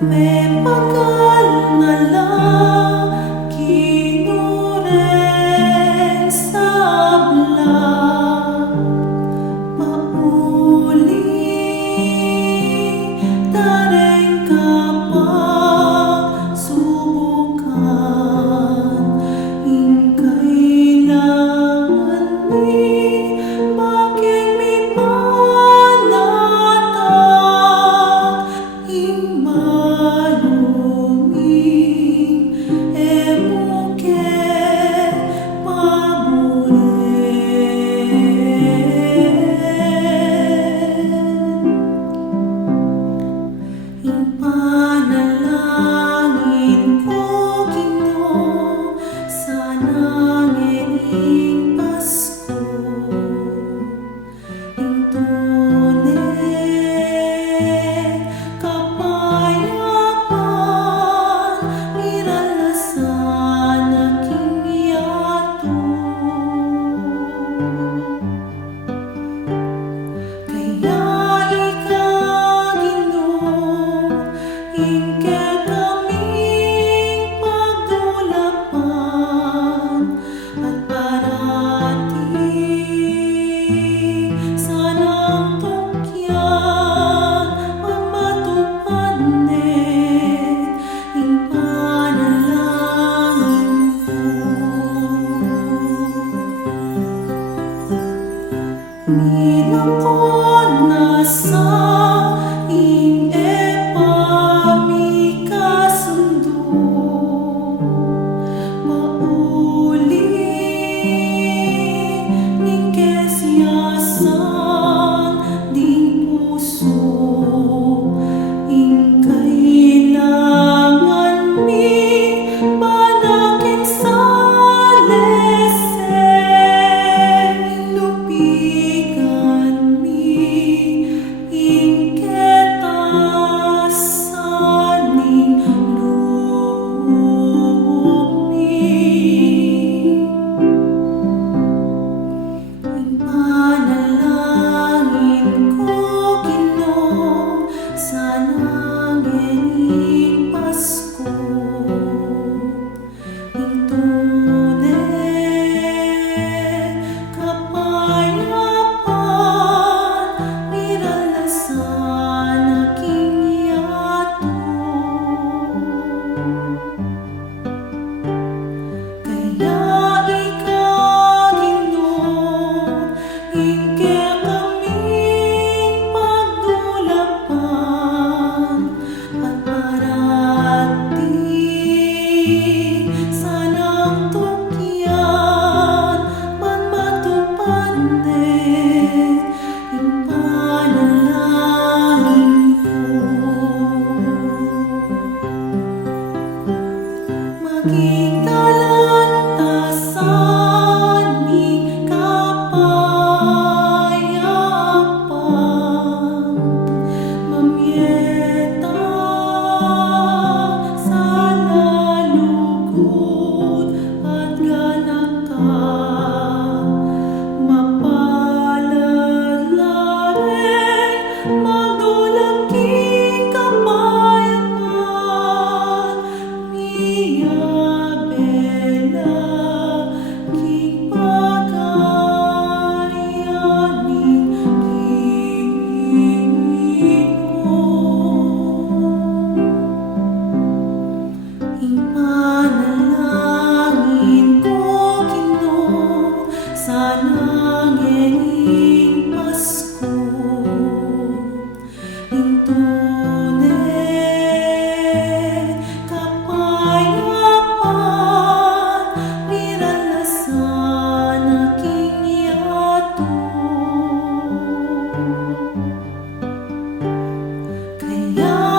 May pagal na laki rin sabla pauli tareng kapag subukan ing kailangan mi making mi panatag ing maluming emuke ing panalangin ko Ginu sana ngayong Pasko ing tunay kapayapan iralasan aking yato kaya ingke kaming pagdulapan at parati sanang tukyan mamatupanet ing panalangin ko minangkon na sa ing sanang tukyan mamatupanet ing panalangin ko maging talantasan ni kapayapan mamyeta sa lalugod at ganaka mapalad lareng magdulang king kapayapan miyabela king pagarianing Ginu ing panalangin ko Ginu sana ngayong Pasko ing tunay kapayapan iralasan aking yato kaya